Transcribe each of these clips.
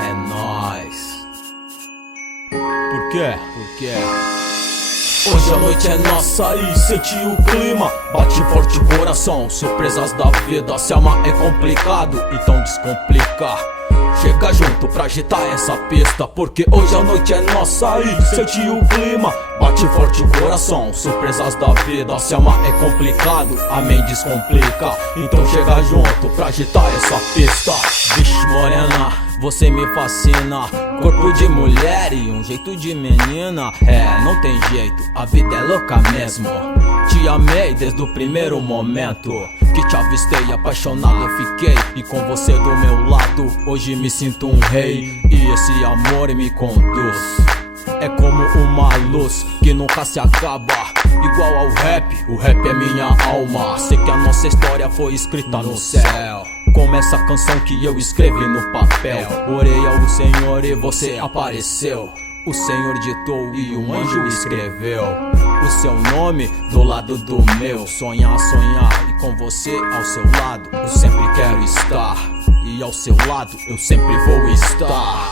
É nóis. Por quê? Hoje a noite é nossa e sente o clima. Bate forte o coração, surpresas da vida. Se amar é complicado, então descomplica. Chega junto pra agitar essa pista, porque hoje a noite é nossa e sente o clima. Bate forte o coração, surpresas da vida. Se amar é complicado, amém descomplica. Então chega junto pra agitar essa pista. Vixe morena, você me fascina. Corpo de mulher e um jeito de menina. É, não tem jeito, a vida é louca mesmo. Te amei desde o primeiro momento que te avistei, apaixonado eu fiquei. E com você do meu lado, hoje me sinto um rei. E esse amor me conduz. É como uma luz que nunca se acaba, igual ao rap, o rap é minha alma. Sei que a nossa história foi escrita no céu, como essa canção que eu escrevi no papel. Orei ao Senhor e você apareceu. O Senhor ditou e um anjo escreveu o seu nome do lado do meu. Sonhar, sonhar e com você ao seu lado eu sempre quero estar. E ao seu lado eu sempre vou estar.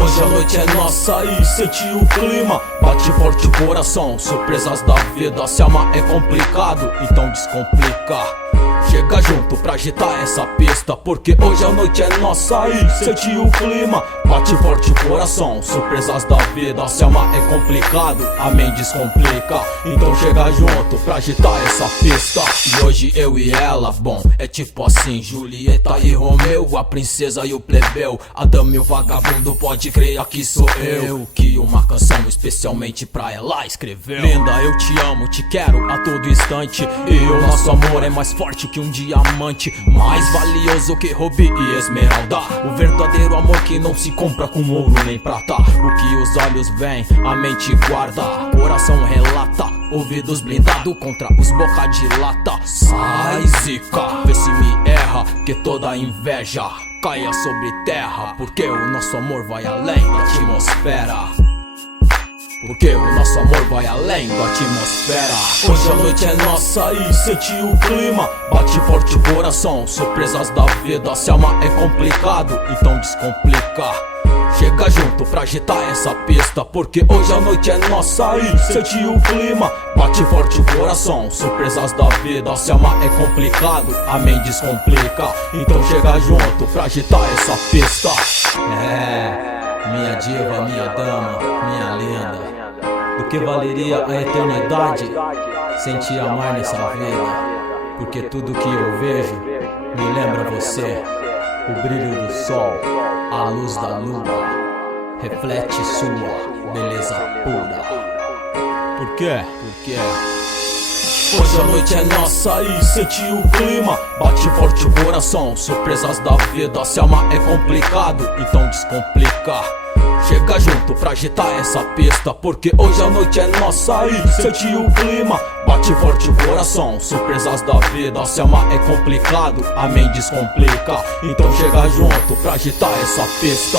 Hoje a noite é nossa e sente o clima. Bate forte o coração, surpresas da vida. Se amar é complicado, então descomplica. Chega junto pra agitar essa pista, porque hoje a noite é nossa e sente o clima. Bate forte o coração, surpresas da vida. Se amar é complicado, amém descomplica. Então chega junto pra agitar essa pista. E hoje eu e ela, bom, é tipo assim: Julieta e Romeu, a princesa e o plebeu, Adão e o vagabundo, pode crer que sou eu, que uma canção especialmente pra ela escreveu. Linda, eu te amo, te quero a todo instante. E o nosso amor é mais forte que um diamante, mais valioso que rubi e esmeralda. O verdadeiro amor que não se compra com ouro nem prata. O que os olhos veem, a mente guarda, coração relata, ouvidos blindado contra os boca de lata. Sai zica, vê se me erra, que toda inveja caia sobre terra, porque o nosso amor vai além da atmosfera. Porque o nosso amor vai além da atmosfera. Hoje a noite é nossa e sente o clima. Bate forte o coração, surpresas da vida. Se amar é complicado, então descomplica. Chega junto pra agitar essa pista, porque hoje a noite é nossa e sente o clima. Bate forte o coração, surpresas da vida. Se amar é complicado, amém descomplica. Então chega junto pra agitar essa pista. É, minha diva, minha dama, minha linda. Do que valeria a eternidade sem te amar nessa vida? Porque tudo que eu vejo me lembra você. O brilho do sol, a luz da lua, reflete sua beleza pura. Por quê? Hoje a noite é nossa e sente o clima. Bate forte o coração, surpresas da vida. Se amar é complicado, então descomplica. Chega junto pra agitar essa pista, porque hoje a noite é nossa e sente o clima. Bate forte o coração, surpresas da vida. Se amar é complicado, amém descomplica. Então chega junto pra agitar essa pista.